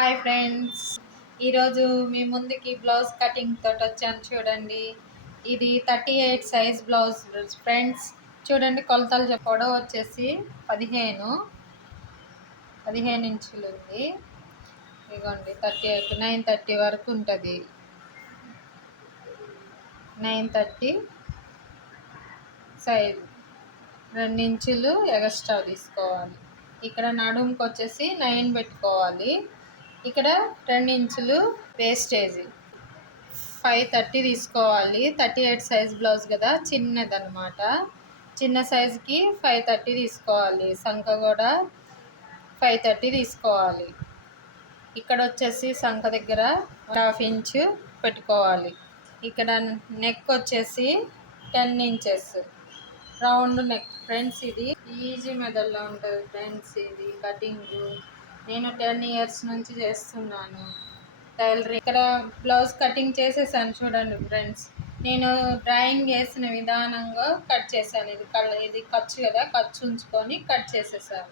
Hi friends, ఈరోజు మీ ముందుకి blouse cutting తోటి వచ్చాను. చూడండి, ఇది 38 సైజ్ బ్లౌజ్ ఫ్రెండ్స్. చూడండి కొలతలు పొడవు వచ్చేసి 15 ఇంచులు ఉంది. ఇదిగోండి 38 9:30 వరకు ఉంటుంది. 9:30 సైజ్ 2 ఇంచులు ఎగస్ట్రా తీసుకోవాలి. ఇక్కడ నడుముకి వచ్చేసి 9 పెట్టుకోవాలి. ఇక్కడ 2 ఇంచులు వేస్టేజ్ 5:30 తీసుకోవాలి. 38 సైజ్ బ్లౌజ్ కదా, చిన్నదనమాట. చిన్న సైజుకి 5:30 తీసుకోవాలి. సంఖ కూడా 5:30 తీసుకోవాలి. ఇక్కడ వచ్చేసి సంఖ దగ్గర 1/2 ఇంచు పెట్టుకోవాలి. ఇక్కడ నెక్ వచ్చేసి 10 ఇంచెస్ రౌండ్ నెక్ ఫ్రెండ్స్. ఇది ఈజీ మెథడ్లో ఉంటుంది ఫ్రెండ్స్. ఇది కటింగ్ నేను 10 ఇయర్స్ నుంచి చేస్తున్నాను టైలరింగ్. ఇక్కడ బ్లౌజ్ కటింగ్ చేసేసాను చూడండి ఫ్రెండ్స్. నేను డ్రాయింగ్ వేసిన విధానంగా కట్ చేశాను. ఇది ఖర్చు కదా, ఖర్చు ఉంచుకొని కట్ చేసేసాను.